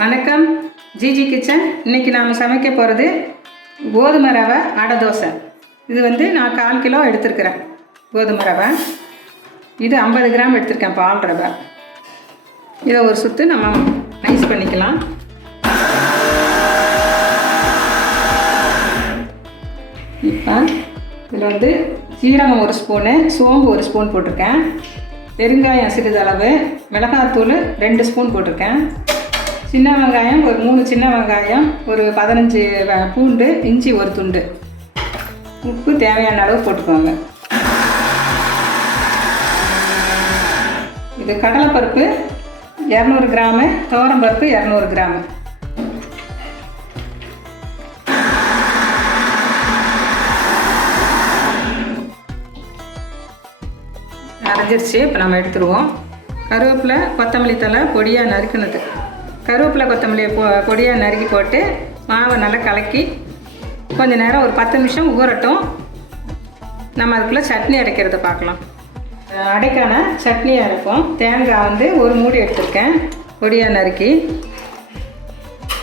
வணக்கம், GG kitchen. இன்றைக்கி நாம் சமைக்க போகிறது கோதுமை ரவை அடை தோசை. இது நான் 1/4 கிலோ எடுத்துருக்கிறேன் கோதுமை ரவை. இது 50 கிராம் எடுத்திருக்கேன் பால் ரவை. இதை ஒரு சுற்று நம்ம நைஸ் பண்ணிக்கலாம். இப்போ இதில் சீரகம் 1 ஸ்பூனு, சோம்பு 1 ஸ்பூன் போட்டிருக்கேன், பெருங்காயம் சிறிதளவு, மிளகாத்தூள் 2 ஸ்பூன் போட்டிருக்கேன், சின்ன வெங்காயம் ஒரு 3 சின்ன வெங்காயம், ஒரு 15 பூண்டு, இஞ்சி 1 துண்டு, உப்பு தேவையான அளவு போட்டுக்கோங்க. இது கடலைப்பருப்பு 200 கிராமு, துவரம்பருப்பு 200 கிராமு. அரைஞ்சிருச்சு. இப்போ நம்ம எடுத்துடுவோம். கருவேப்பிலை, கொத்தமல்லி தழை பொடியாக நறுக்குனது. கருவேப்பிலை கொத்தமல்லியை பொடியாக நறுக்கி போட்டு மாவை நல்லா கலக்கி கொஞ்சம் நேரம் ஒரு 10 நிமிஷம் ஊறட்டும். நம்ம அதுக்குள்ளே சட்னி அரைக்கிறத பார்க்கலாம். அடைக்கான சட்னி அரைப்போம். தேங்காய் 1 மூடி எடுத்துருக்கேன், பொடியாக நறுக்கி.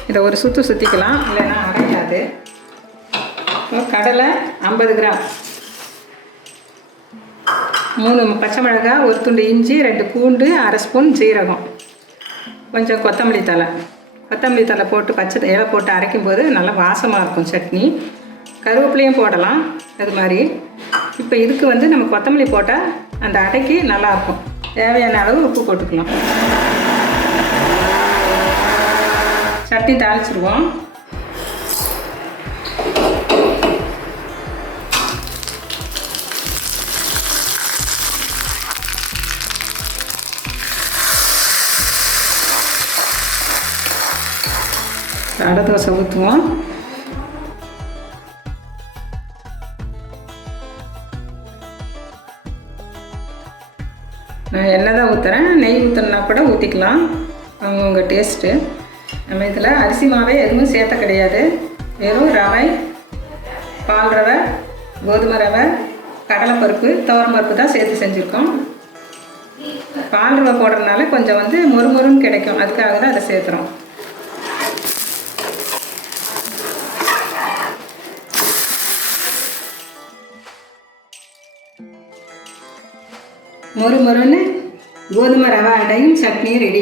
இதை ஒரு சுற்றிக்கலாம், இல்லைன்னா அரைக்காது. கடலை 50 கிராம், 3 பச்சை மிளகாய், 1 துண்டு இஞ்சி, 2 பூண்டு, 1/2 ஸ்பூன் சீரகம், கொஞ்சம் கொத்தமல்லி தழை போட்டு பச்சை இலை போட்டு அரைக்கும்போது நல்லா வாசமாக இருக்கும் சட்னி. கருவேப்பிலையும் போடலாம் அது மாதிரி. இப்போ இதுக்கு நம்ம கொத்தமல்லி போட்டால் அந்த அடைக்கு நல்லாயிருக்கும். தேவையான அளவு உப்பு போட்டுக்கலாம். சட்னி தாளிச்சிடுவோம். அடை தோசை ஊற்றுவோம். நான் எண்ணெய் தான் ஊற்றுறேன், நெய் ஊற்றுனா கூட ஊற்றிக்கலாம், அவங்கவுங்க டேஸ்ட்டு. நம்ம இதில் அரிசி மாவே எதுவும் சேர்த்த கிடையாது. வெறும் ரவை, பால் ரவை, கோதுமை ரவை, கடலைப்பருப்பு, துவரம்பருப்பு தான் சேர்த்து செஞ்சுருக்கோம். பால் ரவை போடுறதுனால கொஞ்சம் மொறுமொறுன்னு கிடைக்கும், அதுக்காக தான் அதை சேர்த்துறோம். மொறுமொறுன்னு கோதுமை ரவை அடையும் சட்னி ரெடி.